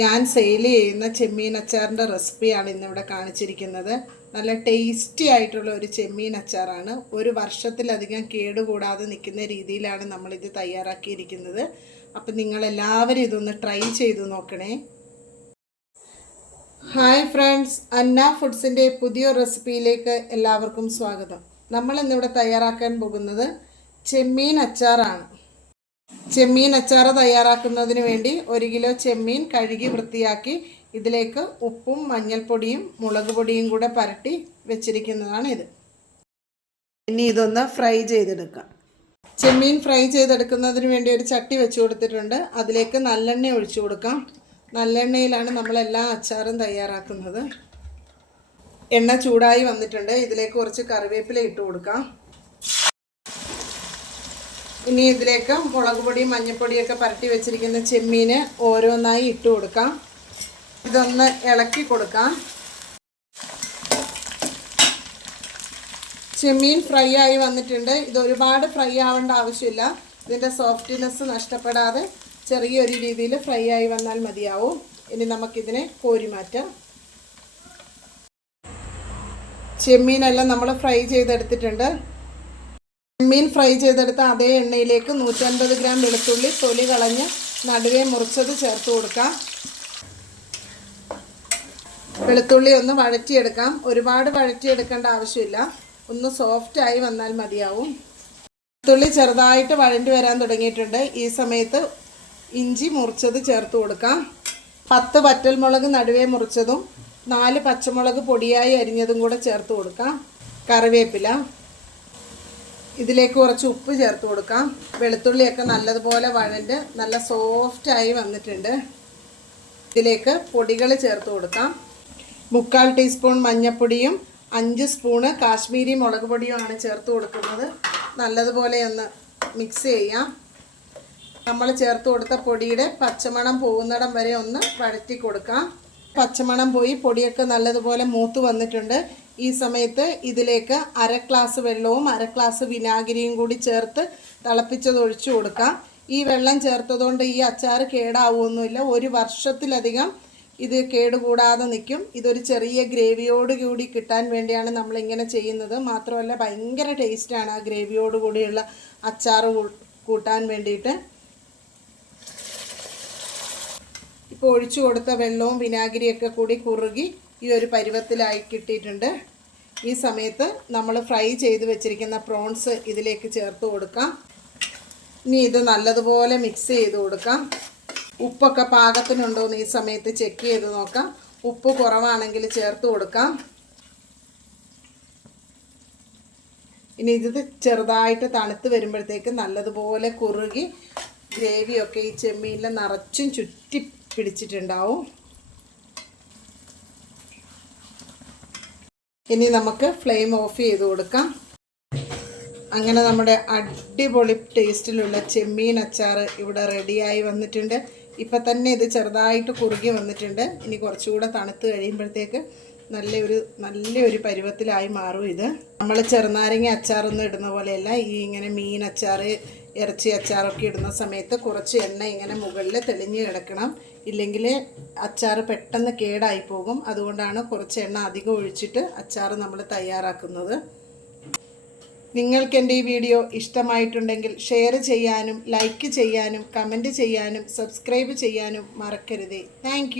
ഞാൻ സെയിൽ ചെയ്യുന്ന ചെമ്മീൻ അച്ചാറിന്റെ റെസിപ്പിയാണ് ഇന്നിവിടെ കാണിച്ചിരിക്കുന്നത്. നല്ല ടേസ്റ്റി ആയിട്ടുള്ള ഒരു ചെമ്മീൻ അച്ചാറാണ്. ഒരു വർഷത്തിലധികം കേടുകൂടാതെ നിൽക്കുന്ന രീതിയിലാണ് നമ്മളിത് തയ്യാറാക്കിയിരിക്കുന്നത്. അപ്പം നിങ്ങളെല്ലാവരും ഇതൊന്ന് ട്രൈ ചെയ്തു നോക്കണേ. ഹായ് ഫ്രണ്ട്സ് അന്ന ഫുഡ്സിന്റെ പുതിയ റെസിപ്പിയിലേക്ക് എല്ലാവർക്കും സ്വാഗതം. നമ്മൾ ഇന്നിവിടെ തയ്യാറാക്കാൻ പോകുന്നത് ചെമ്മീൻ അച്ചാറാണ്. ചെമ്മീൻ അച്ചാറ് തയ്യാറാക്കുന്നതിന് വേണ്ടി ഒരു കിലോ ചെമ്മീൻ കഴുകി വൃത്തിയാക്കി ഇതിലേക്ക് ഉപ്പും മഞ്ഞൾപ്പൊടിയും മുളക് പൊടിയും കൂടെ പരട്ടി വെച്ചിരിക്കുന്നതാണ് ഇത്. ഇനി ഇതൊന്ന് ഫ്രൈ ചെയ്തെടുക്കാം. ചെമ്മീൻ ഫ്രൈ ചെയ്തെടുക്കുന്നതിന് വേണ്ടി ഒരു ചട്ടി വെച്ച് കൊടുത്തിട്ടുണ്ട്. അതിലേക്ക് നല്ലെണ്ണ ഒഴിച്ചു കൊടുക്കാം. നല്ലെണ്ണയിലാണ് നമ്മളെല്ലാ അച്ചാറും തയ്യാറാക്കുന്നത്. എണ്ണ ചൂടായി വന്നിട്ടുണ്ട്. ഇതിലേക്ക് കുറച്ച് കറിവേപ്പില ഇട്ട് കൊടുക്കാം. ഇനി ഇതിലേക്ക് മുളക് പൊടിയും മഞ്ഞൾപ്പൊടിയൊക്കെ പരട്ടി വെച്ചിരിക്കുന്ന ചെമ്മീന് ഓരോന്നായി ഇട്ട് കൊടുക്കാം. ഇതൊന്ന് ഇളക്കി കൊടുക്കാം. ചെമ്മീൻ ഫ്രൈ ആയി വന്നിട്ടുണ്ട്. ഇത് ഒരുപാട് ഫ്രൈ ആവേണ്ട ആവശ്യമില്ല. ഇതിന്റെ സോഫ്റ്റ്നെസ് നഷ്ടപ്പെടാതെ ചെറിയൊരു രീതിയിൽ ഫ്രൈ ആയി വന്നാൽ മതിയാവും. ഇനി നമുക്കിതിനെ കോരി മാറ്റാം ചെമ്മീനെല്ലാം നമ്മൾ ഫ്രൈ ചെയ്തെടുത്തിട്ടുണ്ട്. ചെമ്മീൻ ഫ്രൈ ചെയ്തെടുത്ത അതേ എണ്ണയിലേക്ക് നൂറ്റൻപത് ഗ്രാം വെളുത്തുള്ളി തൊലി കളഞ്ഞ് നടുവെ മുറിച്ചത് ചേർത്ത് കൊടുക്കാം. വെളുത്തുള്ളി ഒന്ന് വഴറ്റിയെടുക്കാം. ഒരുപാട് വഴറ്റിയെടുക്കേണ്ട ആവശ്യമില്ല. ഒന്ന് സോഫ്റ്റായി വന്നാൽ മതിയാവും. വെളുത്തുള്ളി ചെറുതായിട്ട് വഴണ്ടി വരാൻ തുടങ്ങിയിട്ടുണ്ട്. ഈ സമയത്ത് ഇഞ്ചി മുറിച്ചത് ചേർത്ത് കൊടുക്കാം. പത്ത് വറ്റൽമുളക് നടുവേ മുറിച്ചതും നാല് പച്ചമുളക് പൊടിയായി അരിഞ്ഞതും കൂടെ ചേർത്ത് കൊടുക്കാം. കറിവേപ്പില. ഇതിലേക്ക് കുറച്ച് ഉപ്പ് ചേർത്ത് കൊടുക്കാം. വെളുത്തുള്ളിയൊക്കെ നല്ലതുപോലെ വഴണ്ട് നല്ല സോഫ്റ്റായി വന്നിട്ടുണ്ട്. ഇതിലേക്ക് പൊടികൾ ചേർത്ത് കൊടുക്കാം. മുക്കാൽ ടീസ്പൂൺ മഞ്ഞൾപ്പൊടിയും അഞ്ച് സ്പൂണ് കാശ്മീരി മുളക് പൊടിയുമാണ് ചേർത്ത് കൊടുക്കുന്നത്. നല്ലതുപോലെ ഒന്ന് മിക്സ് ചെയ്യാം. നമ്മൾ ചേർത്ത് കൊടുത്ത പൊടിയുടെ പച്ചമണം പോകുന്നിടം വരെ ഒന്ന് വഴറ്റി കൊടുക്കാം. പച്ചമണം പോയി പൊടിയൊക്കെ നല്ലതുപോലെ മൂത്ത് വന്നിട്ടുണ്ട്. ഈ സമയത്ത് ഇതിലേക്ക് അര ഗ്ലാസ് വെള്ളവും അര ഗ്ലാസ് വിനാഗിരിയും കൂടി ചേർത്ത് തിളപ്പിച്ചത് ഒഴിച്ചു കൊടുക്കാം. ഈ വെള്ളം ചേർത്തതുകൊണ്ട് ഈ അച്ചാർ കേടാവുമൊന്നുമില്ല ഒരു വർഷത്തിലധികം ഇത് കേടുകൂടാതെ നിൽക്കും. ഇതൊരു ചെറിയ ഗ്രേവിയോട് കൂടി കിട്ടാൻ വേണ്ടിയാണ് നമ്മളിങ്ങനെ ചെയ്യുന്നത്. മാത്രമല്ല ഭയങ്കര ടേസ്റ്റാണ് ആ ഗ്രേവിയോട് കൂടിയുള്ള അച്ചാർ കൂട്ടാൻ വേണ്ടിയിട്ട്. ഇപ്പോൾ ഒഴിച്ചു കൊടുത്ത വെള്ളവും വിനാഗിരിയൊക്കെ കൂടി കുറുകി ഈ ഒരു പരുവത്തിലായി കിട്ടിയിട്ടുണ്ട്. ഈ സമയത്ത് നമ്മൾ ഫ്രൈ ചെയ്ത് വെച്ചിരിക്കുന്ന പ്രോൺസ് ഇതിലേക്ക് ചേർത്ത് കൊടുക്കാം. ഇനി ഇത് നല്ലതുപോലെ മിക്സ് ചെയ്ത് കൊടുക്കാം. ഉപ്പൊക്കെ പാകത്തിനുണ്ടോ എന്ന് ഈ സമയത്ത് ചെക്ക് ചെയ്ത് നോക്കാം. ഉപ്പ് കുറവാണെങ്കിൽ ചേർത്ത് കൊടുക്കാം. ഇനി ഇത് ചെറുതായിട്ട് തണുത്ത് വരുമ്പോഴത്തേക്ക് നല്ലതുപോലെ കുറുകി ഗ്രേവിയൊക്കെ ഈ ചെമ്മീനിൽ നിറച്ചും ചുറ്റി പിടിച്ചിട്ടുണ്ടാവും. ഇനി നമുക്ക് ഫ്ലെയിം ഓഫ് ചെയ്ത് കൊടുക്കാം. അങ്ങനെ നമ്മുടെ അടിപൊളി ടേസ്റ്റിലുള്ള ചെമ്മീൻ അച്ചാർ ഇവിടെ റെഡിയായി വന്നിട്ടുണ്ട്. ഇപ്പം തന്നെ ഇത് ചെറുതായിട്ട് കുറുകി വന്നിട്ടുണ്ട്. ഇനി കുറച്ചുകൂടെ തണുത്ത് കഴിയുമ്പോഴത്തേക്ക് നല്ലൊരു നല്ലൊരു പരുവത്തിലായി മാറും ഇത്. നമ്മൾ ചെറുനാരങ്ങ അച്ചാറൊന്നും ഇടുന്ന പോലെയല്ല. ഈ ഇങ്ങനെ മീൻ അച്ചാർ ഇറച്ചി അച്ചാറൊക്കെ ഇടുന്ന സമയത്ത് കുറച്ച് എണ്ണ ഇങ്ങനെ മുകളിൽ തെളിഞ്ഞ് കിടക്കണം. ഇല്ലെങ്കിൽ അച്ചാർ പെട്ടെന്ന് കേടായി പോകും. അതുകൊണ്ടാണ് കുറച്ച് എണ്ണ അധികം ഒഴിച്ചിട്ട് അച്ചാർ നമ്മൾ തയ്യാറാക്കുന്നത്. നിങ്ങൾക്ക് എന്റെ ഈ വീഡിയോ ഇഷ്ടമായിട്ടുണ്ടെങ്കിൽ ഷെയർ ചെയ്യാനും ലൈക്ക് ചെയ്യാനും കമന്റ് ചെയ്യാനും സബ്സ്ക്രൈബ് ചെയ്യാനും മറക്കരുതേ. താങ്ക്